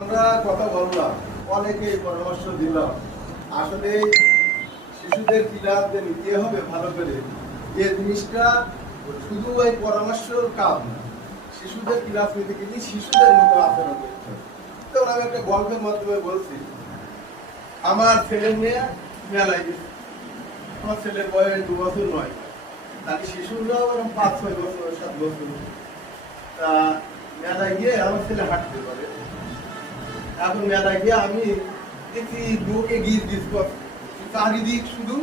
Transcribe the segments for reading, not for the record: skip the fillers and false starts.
আমরা কথা বললাম, অনেকেই পরামর্শ দিলাম। আসলে শিশুদের ক্লাস যে নিতে হবে ভালো করে, এই জিনিসটা শুধু ওই পরামর্শের কাজ না। শিশুদের ক্লাস নিতে গেলে শিশুদের মতো আচরণ করতে হবে। তখন আমি একটা গল্পের মাধ্যমে বলছি, আমার ছেলে মেয়ে মেলায় গেছে। আমার ছেলের বয়স 2 বছর নয়, তাকে শিশুরাও এরকম 5-6 বছর 7 বছর। তা মেলায় গিয়ে আমার ছেলে হাঁটতে পারে। এখন মেলায় গিয়ে আমি দেখি লোকে গিয়ে চারিদিক শুধু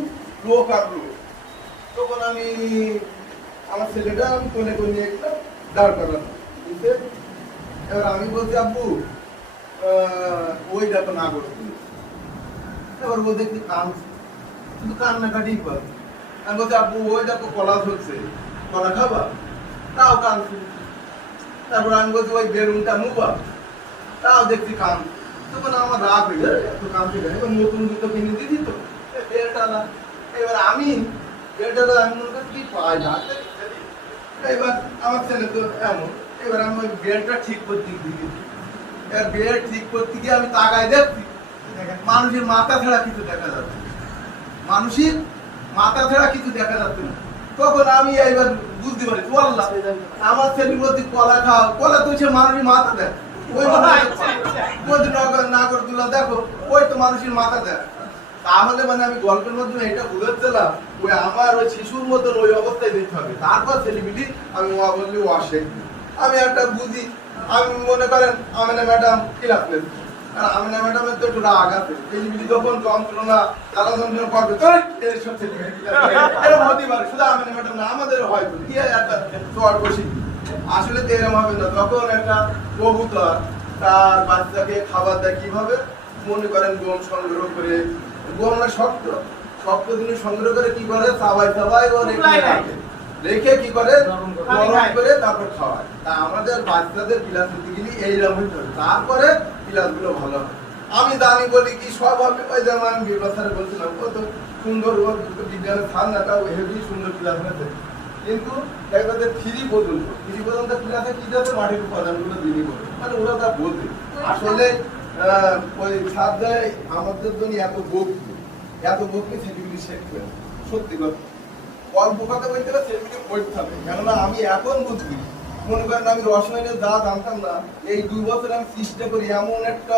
লোক আর লোক। তখন আমি আমার ছেলেটা আমি কোনে কোনে একটা দাঁড় করালাম, বুঝতে। এবার আমি বলছি, আব্বু ওই দেখো না করছি। এবার ও দেখি কাঁদছে, শুধু কান্নাকাটি করে। আমি বলছি, আব্বু ওই দেখো কলা ধরছে, কলা খাবা? তাও কাঁদছে। তারপর আমি বলছি, ওই বেলুনটা মুবা? তাও দেখছি কাম। তখন আমার রাগ হয়ে যায়, এত কাম থেকে এবার নতুন জুতো কিনে দিদি তো বেলটালা। এবার আমি বেলটালা আমি মনে করি কি পাই না। এবার আমার ছেলে তো এমন, এবার আমি ওই বেলটা ঠিক করতে গিয়ে এবার বেল ঠিক করতে গিয়ে আমি তাকায় দেখছি মানুষের মাথা ছাড়া কিছু দেখা যাচ্ছে, মানুষের মাথা ছাড়া কিছু দেখা যাচ্ছে না। তখন আমি এবার বুঝতে পারি, আল্লাহ, আমার ছেলের মধ্যে কলা খাও, কলা তো সে মানুষের মাথা দেয়। ওই নাগরদোলা দেখো, ওই তো মানুষের মাথা দেয়। তাহলে মানে আমি গল্পের মাধ্যমে এটা বুঝাচ্ছিলাম, ওই আমার ওই শিশুর মতন ওই অবস্থায় দেখতে হবে। তারপর ছেলেপিলি আমি ওয়া বললি ও আসে। আমি একটা বুঝি, আমি মনে করেন আমেনা ম্যাডাম ক্লাস নেন, আর আমেনা ম্যাডামের তো একটু রাগ আছে। ছেলেপিলি যখন যন্ত্রণা জ্বালা যন্ত্রণা করবে, এইসব ছেলেপিলি এরকম হতেই পারে। শুধু আমেনা ম্যাডাম না, আমাদের হয়তো কি একটা চট বসি। আসলে তো এরকম হবে না। তখন একটা কবুতর তার বাচ্চাকে খাবার দেয় কিভাবে, মনে করেন গম সংগ্রহ করে, গম না শক্ত শক্ত জিনিস সংগ্রহ করে কি করে, চাবাই চাবাই ও রেখে কি করে গরম করে তারপর খাওয়ায়। তা আমাদের বাচ্চাদের ক্লাস নিতে গেলে এইরকম হতে হবে, তারপরে ক্লাসগুলো ভালো হয়। আমি জানি বলি কি সব হবে, ওই যেমন আমি বিভাগ বলছিলাম কত সুন্দর বিজ্ঞানের ঠান্ডাটাও হেভি সুন্দর ক্লাস হয়েছে। কিন্তু একটাতে থ্রি পর্যন্ত ক্লাসে কি যাচ্ছে মাটির উপাদানগুলো দিনই বলে, মানে ওরা তা বলতে আসলে ওই ছাত্রায় আমাদের জন্য এত বকতে ছেলেগুলি শিখবে। সত্যি কথা, অল্প কথা বলতে গেলে ছেলেগুলি পড়তে হবে। কেননা আমি এখন বুঝবি, মনে করেন আমি রসায়নের যা জানতাম না, এই 2 বছর আমি চেষ্টা করি এমন একটা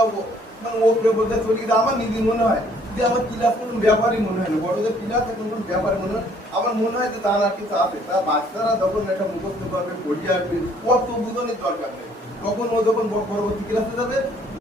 মানে ওপরে বলতে চলি, আমার নিজে মনে হয় যে আমার ক্লাস কোনো ব্যাপারই মনে হয় না, বড়দের ক্লাস এখন কোনো ব্যাপার মনে হয়। আমার মনে হয় যে তার আর কিছু আছে। তা বাচ্চারা যখন একটা মুখস্থ করবে, পড়িয়ে আসবে, কত বুঝনের দরকার নেই। তখন ও যখন পরবর্তী ক্লাসে যাবে